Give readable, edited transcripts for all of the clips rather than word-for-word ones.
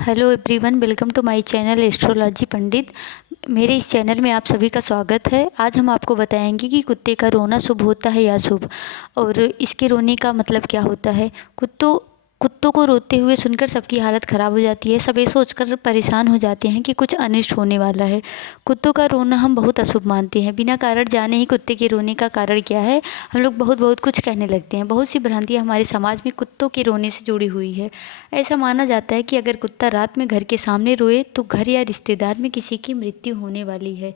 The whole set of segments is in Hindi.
Hello everyone, welcome to my channel astrology Pandit. मेरे इस चैनल में आप सभी का स्वागत है। आज हम आपको बताएंगे कि कुत्ते का रोना शुभ होता है या अशुभ, और इसके रोने का मतलब क्या होता है। कुत्तों को रोते हुए सुनकर सबकी हालत ख़राब हो जाती है। सब ये सोचकर परेशान हो जाते हैं कि कुछ अनिष्ट होने वाला है। कुत्तों का रोना हम बहुत अशुभ मानते हैं। बिना कारण जाने ही कुत्ते के रोने का कारण क्या है, हम लोग बहुत बहुत कुछ कहने लगते हैं। बहुत सी भ्रांतियाँ हमारे समाज में कुत्तों के रोने से जुड़ी हुई है। ऐसा माना जाता है कि अगर कुत्ता रात में घर के सामने रोए तो घर या रिश्तेदार में किसी की मृत्यु होने वाली है।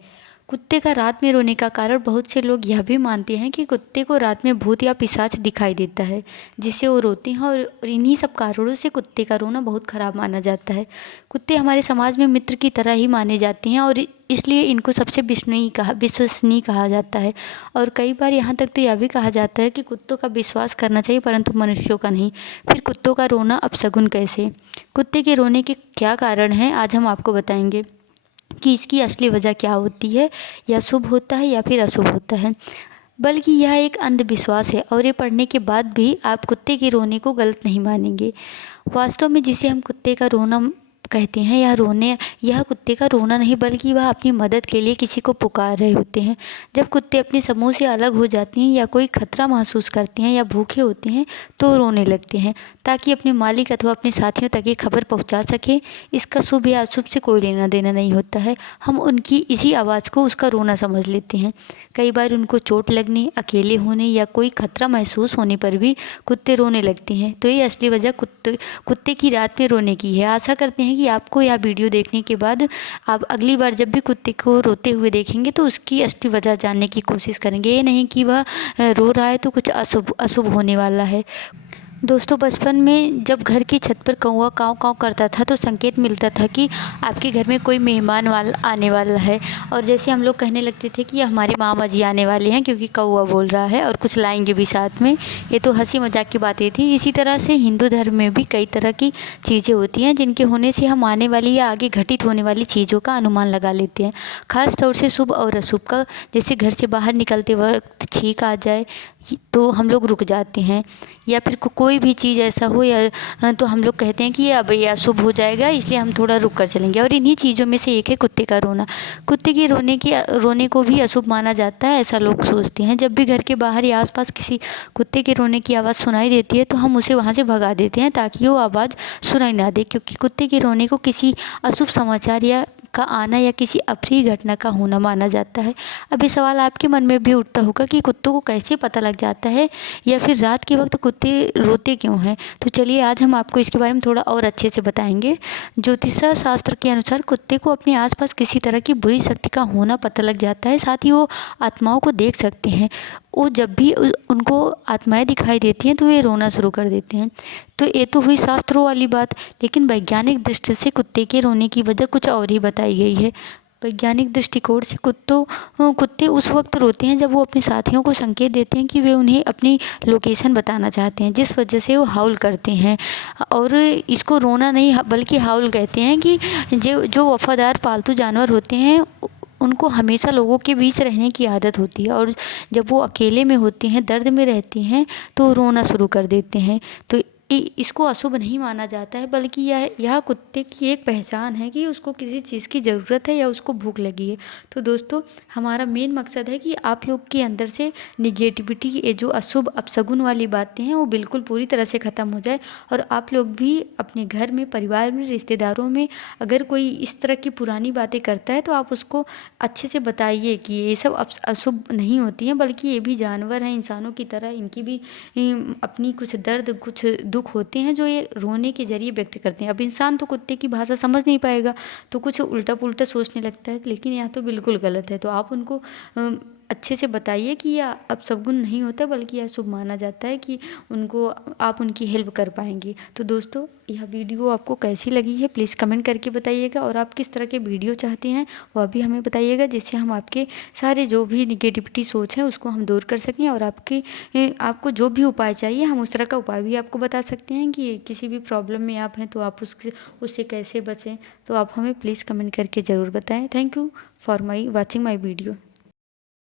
कुत्ते का रात में रोने का कारण बहुत से लोग यह भी मानते हैं कि कुत्ते को रात में भूत या पिशाच दिखाई देता है, जिससे वो रोते हैं, और इन्हीं सब कारणों से कुत्ते का रोना बहुत खराब माना जाता है। कुत्ते हमारे समाज में मित्र की तरह ही माने जाते हैं, और इसलिए इनको सबसे विश्वसनीय कहा जाता है। और कई बार यहाँ तक तो यह भी कहा जाता है कि कुत्तों का विश्वास करना चाहिए, परंतु मनुष्यों का नहीं। फिर कुत्तों का रोना अपशगुन कैसे, कुत्ते के रोने के क्या कारण हैं, आज हम आपको बताएंगे कि इसकी असली वजह क्या होती है, या शुभ होता है या फिर अशुभ होता है। बल्कि यह एक अंधविश्वास है, और ये पढ़ने के बाद भी आप कुत्ते के रोने को गलत नहीं मानेंगे। वास्तव में जिसे हम कुत्ते का रोना कहते हैं, यह कुत्ते का रोना नहीं, बल्कि वह अपनी मदद के लिए किसी को पुकार रहे होते हैं। जब कुत्ते अपने समूह से अलग हो जाते हैं, या कोई खतरा महसूस करते हैं, या भूखे होते हैं, तो रोने लगते हैं, ताकि अपने मालिक अथवा अपने साथियों तक ये खबर पहुंचा सके। इसका शुभ या अशुभ से कोई लेना देना नहीं होता है। हम उनकी इसी आवाज़ को उसका रोना समझ लेते हैं। कई बार उनको चोट लगने, अकेले होने या कोई खतरा महसूस होने पर भी कुत्ते रोने लगते हैं। तो ये असली वजह कुत्ते की रात में रोने की है। आशा करते हैं कि आपको यह वीडियो देखने के बाद आप अगली बार जब भी कुत्ते को रोते हुए देखेंगे तो उसकी असली वजह जानने की कोशिश करेंगे। ये नहीं कि वह रो रहा है तो कुछ अशुभ होने वाला है। दोस्तों, बचपन में जब घर की छत पर कौवा काँव काँव करता था तो संकेत मिलता था कि आपके घर में कोई मेहमान आने वाला है। और जैसे हम लोग कहने लगते थे कि हमारे मामा जी आने वाले हैं, क्योंकि कौवा बोल रहा है और कुछ लाएंगे भी साथ में। ये तो हंसी मजाक की बातें थी। इसी तरह से हिंदू धर्म में भी कई तरह की चीज़ें होती हैं जिनके होने से हम आने वाली या आगे घटित होने वाली चीज़ों का अनुमान लगा लेते हैं। खास तौर से शुभ और अशुभ का। जैसे घर से बाहर निकलते वक्त छींक आ जाए तो हम लोग रुक जाते हैं, या फिर कोई भी चीज़ ऐसा हो या तो हम लोग कहते हैं कि अब ये अशुभ हो जाएगा, इसलिए हम थोड़ा रुक कर चलेंगे। और इन्हीं चीज़ों में से एक है कुत्ते का रोना। कुत्ते के रोने को भी अशुभ माना जाता है, ऐसा लोग सोचते हैं। जब भी घर के बाहर या आसपास किसी कुत्ते के रोने की आवाज़ सुनाई देती है तो हम उसे वहाँ से भगा देते हैं, ताकि वो आवाज़ सुनाई ना दे, क्योंकि कुत्ते के रोने को किसी अशुभ समाचार या का आना या किसी अप्रिय घटना का होना माना जाता है। अब ये सवाल आपके मन में भी उठता होगा कि कुत्तों को कैसे पता लग जाता है, या फिर रात के वक्त कुत्ते रोते क्यों हैं। तो चलिए आज हम आपको इसके बारे में थोड़ा और अच्छे से बताएंगे। ज्योतिष शास्त्र के अनुसार कुत्ते को अपने आसपास किसी तरह की बुरी शक्ति का होना पता लग जाता है। साथ ही वो आत्माओं को देख सकते हैं। वो जब भी उनको आत्माएं दिखाई देती हैं तो वे रोना शुरू कर देते हैं। तो ये तो हुई शास्त्रों वाली बात, लेकिन वैज्ञानिक दृष्टि से कुत्ते के रोने की वजह कुछ और ही बताई गई है। वैज्ञानिक दृष्टिकोण से कुत्ते उस वक्त रोते हैं जब वो अपने साथियों को संकेत देते हैं कि वे उन्हें अपनी लोकेशन बताना चाहते हैं, जिस वजह से वो हाउल करते हैं। और इसको रोना नहीं बल्कि हाउल कहते हैं कि जो वफादार पालतू जानवर होते हैं उनको हमेशा लोगों के बीच रहने की आदत होती है, और जब वो अकेले में होते हैं, दर्द में रहते हैं, तो रोना शुरू कर देते हैं। तो इसको अशुभ नहीं माना जाता है, बल्कि यह कुत्ते की एक पहचान है कि उसको किसी चीज़ की ज़रूरत है या उसको भूख लगी है। तो दोस्तों, हमारा मेन मकसद है कि आप लोग के अंदर से निगेटिविटी, ये जो अशुभ अपशगुन वाली बातें हैं, वो बिल्कुल पूरी तरह से ख़त्म हो जाए। और आप लोग भी अपने घर में, परिवार में, रिश्तेदारों में अगर कोई इस तरह की पुरानी बातें करता है तो आप उसको अच्छे से बताइए कि ये सब अशुभ नहीं होती हैं, बल्कि ये भी जानवर हैं इंसानों की तरह। इनकी भी अपनी कुछ दर्द, कुछ दुख होते हैं जो ये रोने के जरिए व्यक्त करते हैं। अब इंसान तो कुत्ते की भाषा समझ नहीं पाएगा, तो कुछ उल्टा पुल्टा सोचने लगता है, लेकिन यह तो बिल्कुल गलत है। तो आप उनको अच्छे से बताइए कि यह अपशगुन नहीं होता, बल्कि यह शुभ माना जाता है कि आप उनकी हेल्प कर पाएंगे। तो दोस्तों, यह वीडियो आपको कैसी लगी है प्लीज़ कमेंट करके बताइएगा, और आप किस तरह के वीडियो चाहते हैं वह भी हमें बताइएगा, जिससे हम आपके सारे जो भी निगेटिविटी सोच है उसको हम दूर कर सकें। और आपको जो भी उपाय चाहिए हम उस तरह का उपाय भी आपको बता सकते हैं कि किसी भी प्रॉब्लम में आप हैं तो आप उससे कैसे बचें। तो आप हमें प्लीज़ कमेंट करके ज़रूर बताएँ। Thank you for watching my video.